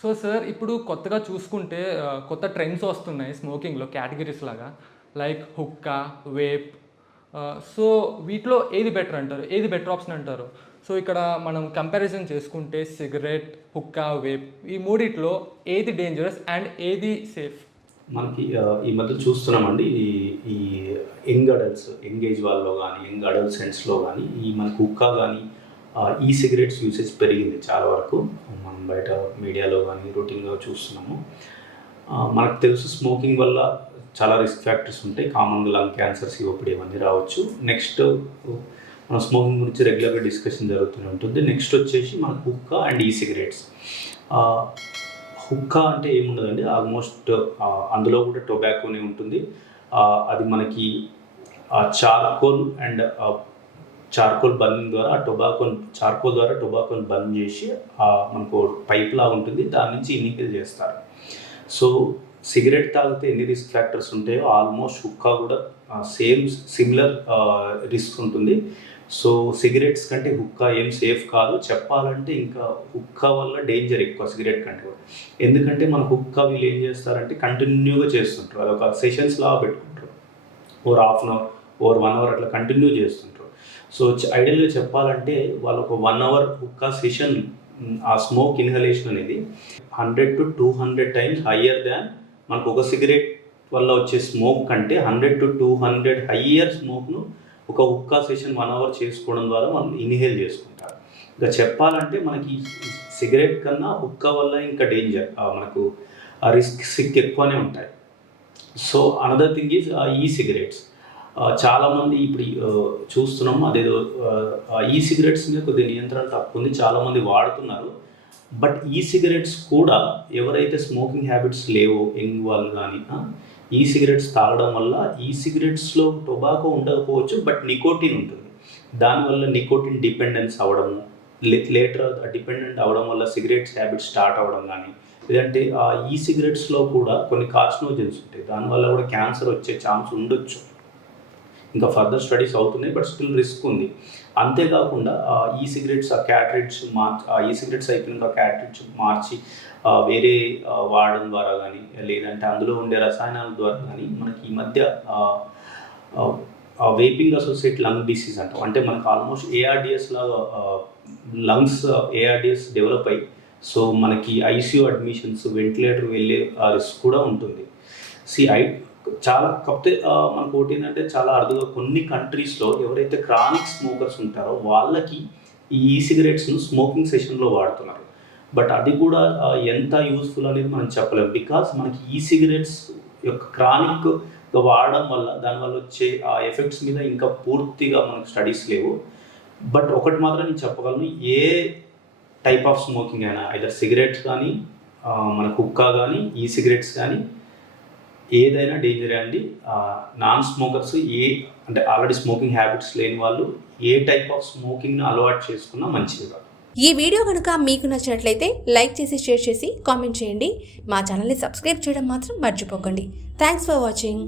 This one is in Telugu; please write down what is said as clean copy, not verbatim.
సో సార్ ఇప్పుడు కొత్తగా చూసుకుంటే కొత్త ట్రెండ్స్ వస్తున్నాయి స్మోకింగ్‌లో కేటగరీస్ లాగా. లైక్ హుక్కా, వేప్. సో వీటిలో ఏది బెటర్ అంటారు? ఏది బెటర్ ఆప్షన్ అంటారు? సో ఇక్కడ మనం కంపారిజన్ చేసుకుంటే సిగరెట్, హుక్కా, వేప్ ఈ మూడిట్లో ఏది డేంజరస్ అండ్ ఏది సేఫ్? మనకి ఈ మధ్య చూస్తున్నామండి. ఈ ఈ యంగ్ అడల్ట్స్, యంగ్ ఏజ్ వాళ్ళలో గానీ, యంగ్ అడోలసెంట్స్‌లో గానీ ఈ మనకు హుక్కా గానీ, ఈ సిగరెట్స్ యూసేజ్ పెరిగింది చాలా వరకు. మనం బయట మీడియాలో గానీ రొటీన్‌గా చూస్తున్నాము. మనకు తెలుసు స్మోకింగ్ వల్ల చాలా రిస్క్ ఫ్యాక్టర్స్ ఉంటాయి. కామన్‌గా లంగ్ క్యాన్సర్, సిఓపిడి ఇవన్నీ రావచ్చు. నెక్స్ట్ మన స్మోకింగ్ గురించి రెగ్యులర్‌గా డిస్కషన్ జరుగుతూనే ఉంటుంది. నెక్స్ట్ వచ్చేసి మనకు హుక్కా అండ్ ఈ సిగరెట్స్. హుక్కా అంటే ఏముండదండి, ఆల్మోస్ట్ అందులో కూడా టొబాకోనే ఉంటుంది. అది మనకి చార్కోల్ అండ్ చార్కోల్ బర్నింగ్ ద్వారా చార్కోల్ ద్వారా టొబాకోని బర్న్ చేసి మనకు పైప్ లాగా ఉంటుంది, దాని నుంచి ఇన్హేల్ చేస్తారు. సో సిగరెట్ తాగితే ఎన్ని రిస్క్ ఫ్యాక్టర్స్ ఉంటాయో ఆల్మోస్ట్ హుక్కా కూడా సిమిలర్ రిస్క్ ఉంటుంది. సో సిగరెట్స్ కంటే హుక్కా ఏం సేఫ్ కాదు. చెప్పాలంటే ఇంకా హుక్కా వల్ల డేంజర్ ఎక్కువ సిగరెట్ కంటే కూడా. ఎందుకంటే మన హుక్కా వీళ్ళు ఏం చేస్తారంటే కంటిన్యూగా చేస్తుంటారు, అదొక సెషన్స్ లాగా పెట్టుకుంటారు. Over half an hour, over 1 hour అట్లా కంటిన్యూ చేస్తుంటారు. సో ఐడియల్గా చెప్పాలంటే వాళ్ళు ఒక 1 అవర్ హుక్కా సెషన్, ఆ స్మోక్ ఇన్హలేషన్ అనేది 100 to 200 టైమ్స్ హయ్యర్ దాన్ మనకు ఒక సిగరెట్ వల్ల వచ్చే స్మోక్ కంటే 100 to 200 హయ్యర్ స్మోక్ను ఒక హుక్కా సెషన్ 1 అవర్ చేసుకోవడం ద్వారా మనం ఇన్హేల్ చేసుకుంటారు. ఇంకా చెప్పాలంటే మనకి సిగరెట్ కన్నా హుక్కా వల్ల ఇంకా డేంజర్, మనకు రిస్క్ ఎక్కువనే ఉంటాయి. సో అనదర్ థింగ్ ఈజ్ ఈ సిగరెట్స్. చాలామంది ఇప్పుడు చూస్తున్నాము, అదేదో ఈ సిగరెట్స్ మీద కొద్దిగా నియంత్రణ తక్కువ ఉంది, చాలామంది వాడుతున్నారు. బట్ ఈ సిగరెట్స్ కూడా ఎవరైతే స్మోకింగ్ హ్యాబిట్స్ లేవో యంగ్ వాళ్ళు కానీ ఈ సిగరెట్స్ తాగడం వల్ల ఈ సిగరెట్స్లో టొబాకో ఉండకపోవచ్చు, బట్ నికోటిన్ ఉంటుంది. దానివల్ల నికోటిన్ డిపెండెన్స్ అవ్వడము, లేటర్ డిపెండెంట్ అవ్వడం వల్ల సిగరెట్స్ హ్యాబిట్ స్టార్ట్ అవ్వడం కానీ, లేదంటే ఈ సిగరెట్స్లో కూడా కొన్ని కార్సినోజన్స్ ఉంటాయి, దానివల్ల కూడా క్యాన్సర్ వచ్చే ఛాన్స్ ఉండొచ్చు. ఇంకా ఫర్దర్ స్టడీస్ అవుతున్నాయి, బట్ స్టిల్ రిస్క్ ఉంది. అంతేకాకుండా ఈ సిగరెట్స్ ఈ సిగరెట్స్ అయిపోయినాక క్యాట్రిడ్జ్ మార్చి వేరే వాడడం ద్వారా కానీ, లేదంటే అందులో ఉండే రసాయనాల ద్వారా కానీ మనకి ఈ మధ్య వేపింగ్ అసోసియేట్ లంగ్ డిసీజ్ అంటాం. అంటే మనకు ఆల్మోస్ట్ ఏఆర్డిఎస్ లాగా లంగ్స్ ఏఆర్డిఎస్ డెవలప్ అయ్యి, సో మనకి ఐసీయూ అడ్మిషన్స్, వెంటిలేటర్ వెళ్ళే రిస్క్ కూడా ఉంటుంది. చాలా కాకపోతే మనకు ఒకటి ఏంటంటే చాలా అరుదుగా కొన్ని కంట్రీస్లో ఎవరైతే క్రానిక్ స్మోకర్స్ ఉంటారో వాళ్ళకి ఈ సిగరెట్స్ను స్మోకింగ్ సెషన్లో వాడుతున్నారు. బట్ అది కూడా ఎంత యూస్ఫుల్ అనేది మనం చెప్పలేము. బికాస్ మనకి ఈ సిగరెట్స్ యొక్క క్రానిక్గా వాడడం వల్ల దానివల్ల వచ్చే ఆ ఎఫెక్ట్స్ మీద ఇంకా పూర్తిగా మనకు స్టడీస్ లేవు. బట్ ఒకటి మాత్రం నేను చెప్పగలను, ఏ టైప్ ఆఫ్ స్మోకింగ్ అయినా, ఐదర్ సిగరెట్స్ కానీ, మన హుక్కా కానీ, ఈ సిగరెట్స్ కానీ, ఏదైనా డేంజరే అండి. నాన్ స్మోకర్స్ అంటే ఆల్రెడీ స్మోకింగ్ హ్యాబిట్స్ లేని వాళ్ళు ఏ టైప్ ఆఫ్ స్మోకింగ్ని అలవాటు చేసుకున్నా మంచిది కాదు. ఈ వీడియో కనుక మీకు నచ్చినట్లయితే లైక్ చేసి, షేర్ చేసి, కామెంట్ చేయండి. మా ఛానల్ని సబ్స్క్రైబ్ చేయడం మాత్రం మర్చిపోకండి. Thanks for watching.